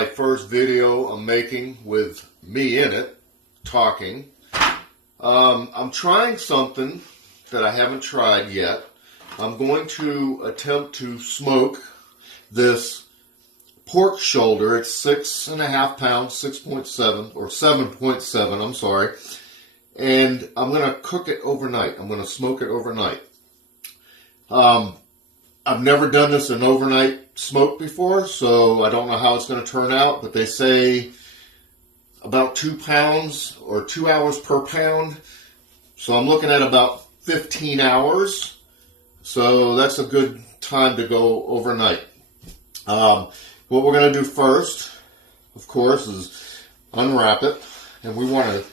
my first video I'm making with me in it, talking. I'm trying something that I haven't tried yet. I'm going to attempt to smoke this pork shoulder. It's 6.5 pounds, 6.7 or 7.7, I'm sorry. And I'm going to cook it overnight. I'm going to smoke it overnight. I've never done this in overnight smoke before, so I don't know how it's going to turn out, but they say about 2 pounds or 2 hours per pound. So I'm looking at about 15 hours. So that's a good time to go overnight. What we're going to do first, of course, is unwrap it, and we want to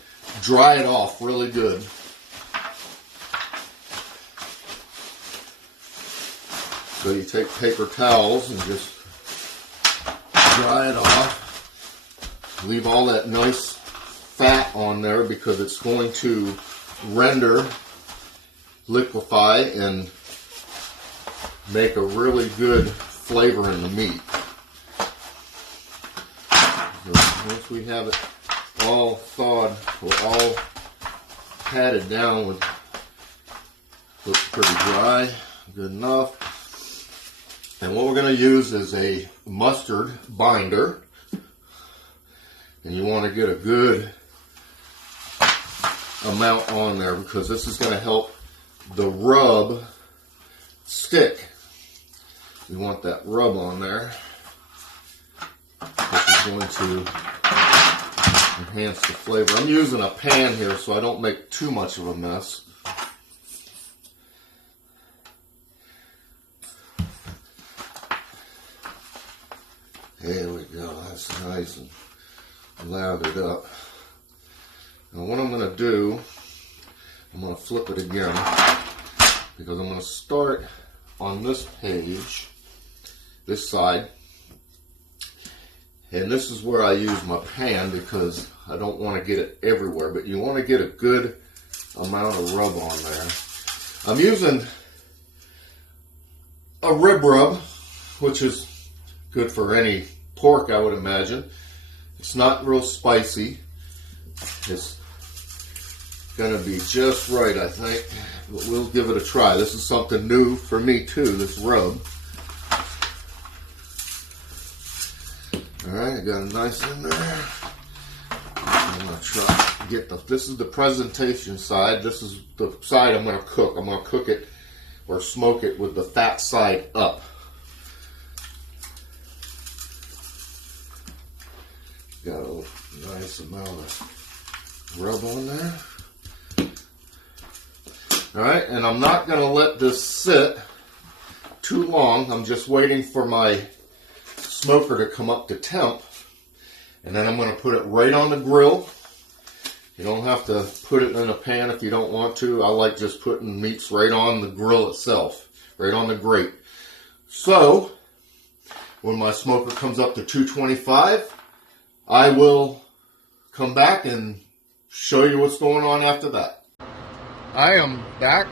dry it off really good. So you take paper towels and just dry it off. Leave all that nice fat on there because it's going to render, liquefy, and make a really good flavor in the meat. So once we have it all thawed, or all patted down, with looks pretty dry, good enough. And what we're going to use is a mustard binder, and you want to get a good amount on there because this is going to help the rub stick. You want that rub on there, which is going to enhance the flavor. I'm using a pan here so I don't make too much of a mess. There we go, that's nice and lathered up. Now what I'm going to do, I'm going to flip it again because I'm going to start on this page, this side, and this is where I use my pan because I don't want to get it everywhere, but you want to get a good amount of rub on there. I'm using a rib rub, which is good for any pork, I would imagine. It's not real spicy. It's gonna be just right, I think. But we'll give it a try. This is something new for me too, this rub. Alright, I got it nice in there. I'm gonna try to get this is the presentation side. This is the side I'm gonna cook. I'm gonna cook it or smoke it with the fat side up. Got a nice amount of rub on there. Alright, and I'm not going to let this sit too long. I'm just waiting for my smoker to come up to temp. And then I'm going to put it right on the grill. You don't have to put it in a pan if you don't want to. I like just putting meats right on the grill itself, right on the grate. So, when my smoker comes up to 225, I will come back and show you what's going on after that. I am back.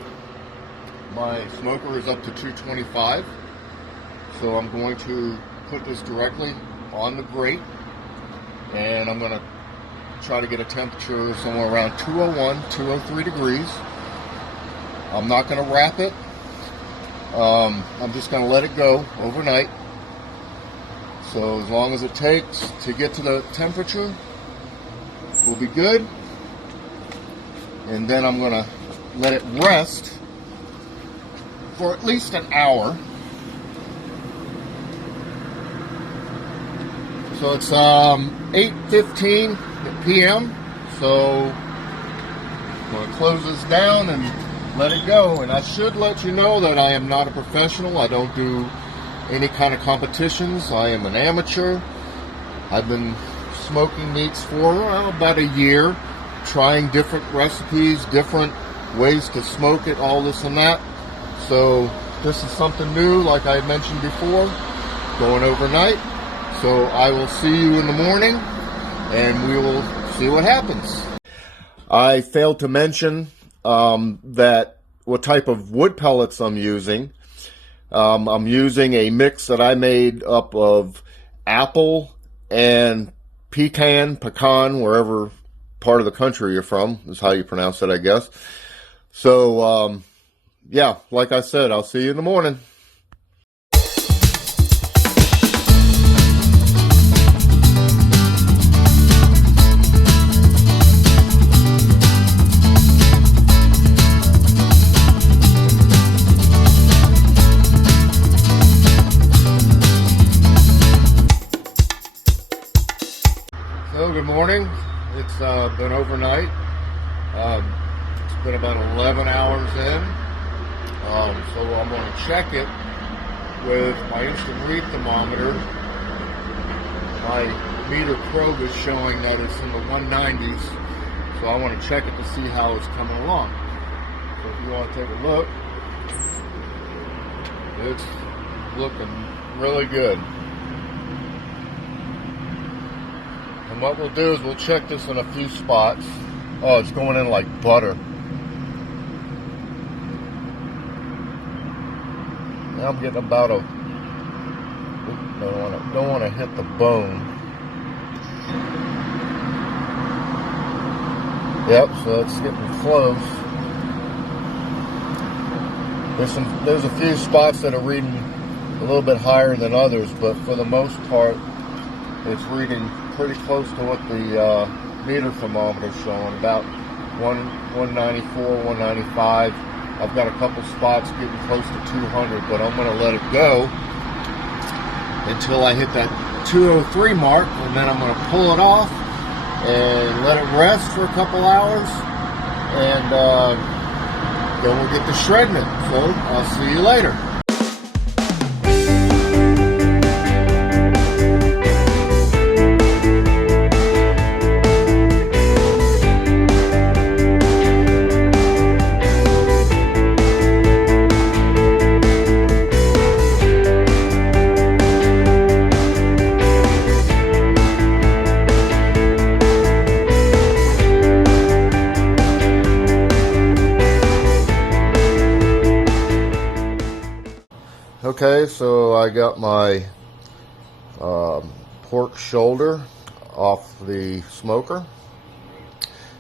My smoker is up to 225. So I'm going to put this directly on the grate. And I'm going to try to get a temperature somewhere around 201, 203 degrees. I'm not going to wrap it. I'm just going to let it go overnight. So as long as it takes to get to the temperature, we'll be good. And then I'm going to let it rest for at least an hour. So it's 8:15 p.m. So I'm going to close this down and let it go. And I should let you know that I am not a professional. I don't do any kind of competitions. I am an amateur. I've been smoking meats for about a year, trying different recipes, different ways to smoke it, all this and that. So this is something new, like I mentioned before, going overnight. So I will see you in the morning and we will see what happens. I failed to mention that what type of wood pellets I'm using. I'm using a mix that I made up of apple and pecan, wherever part of the country you're from, is how you pronounce it, I guess. So, yeah, like I said, I'll see you in the morning. So, good morning. It's been overnight. It's been about 11 hours in. So I'm going to check it with my instant read thermometer. My meter probe is showing that it's in the 190s. So I want to check it to see how it's coming along. So if you want to take a look, it's looking really good. And what we'll do is we'll check this in a few spots. Oh, it's going in like butter. Now I'm getting about a... Don't want to hit the bone. Yep, so it's getting close. There's a few spots that are reading a little bit higher than others, but for the most part, it's reading pretty close to what the meter thermometer is showing, about 194, 195. I've got a couple spots getting close to 200, but I'm going to let it go until I hit that 203 mark, and then I'm going to pull it off and let it rest for a couple hours, and then we'll get to shredding it. So I'll see you later. Okay, so I got my pork shoulder off the smoker,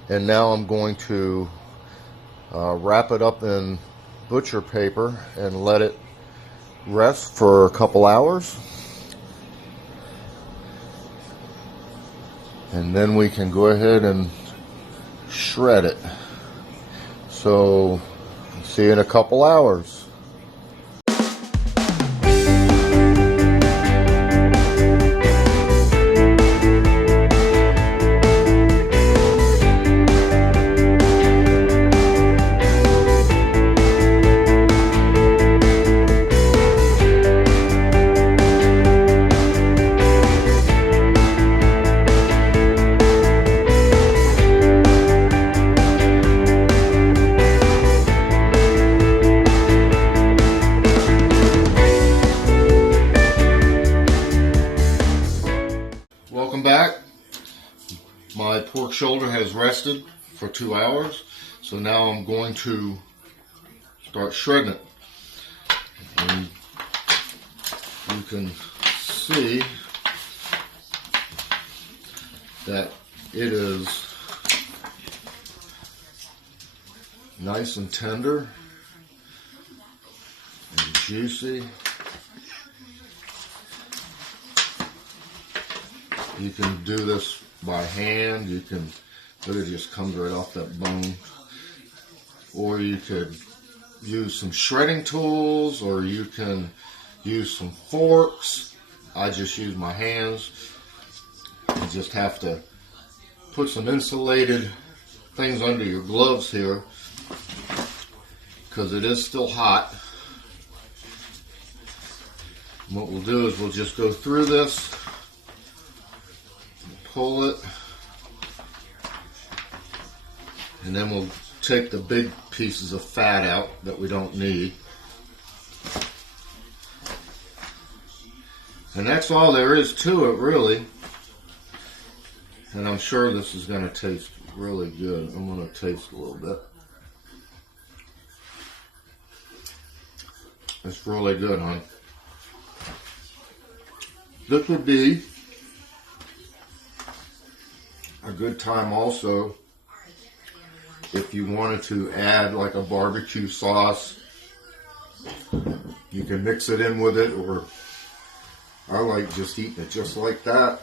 and now I'm going to wrap it up in butcher paper and let it rest for a couple hours, and then we can go ahead and shred it. So see you in a couple hours. Welcome back. My pork shoulder has rested for 2 hours, so now I'm going to start shredding it. And you can see that it is nice and tender and juicy. You can do this by hand. You can, look, it just comes right off that bone. Or you could use some shredding tools, or you can use some forks. I just use my hands. You just have to put some insulated things under your gloves here, because it is still hot. And what we'll do is we'll just go through this, pull it, and then we'll take the big pieces of fat out that we don't need. And that's all there is to it, really. And I'm sure this is going to taste really good. I'm going to taste a little bit. It's really good, hon. This would be a good time also if you wanted to add like a barbecue sauce. You can mix it in with it, or I like just eating it just like that.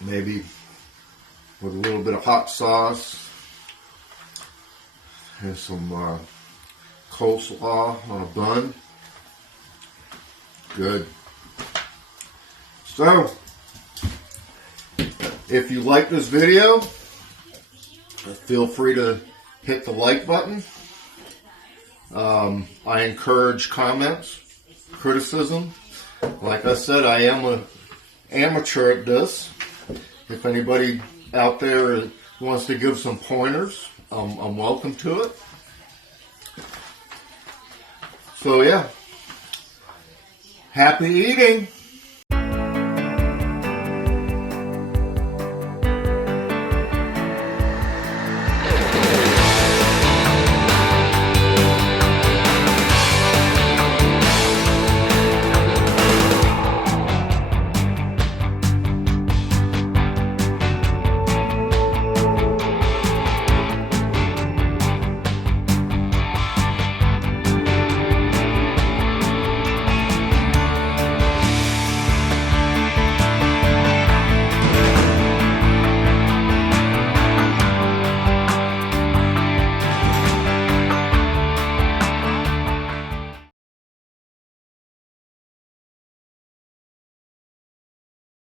Maybe with a little bit of hot sauce and some coleslaw on a bun. Good. So, if you like this video, feel free to hit the like button. I encourage comments, criticism. Like I said, I am an amateur at this. If anybody out there wants to give some pointers, I'm welcome to it. So yeah, happy eating.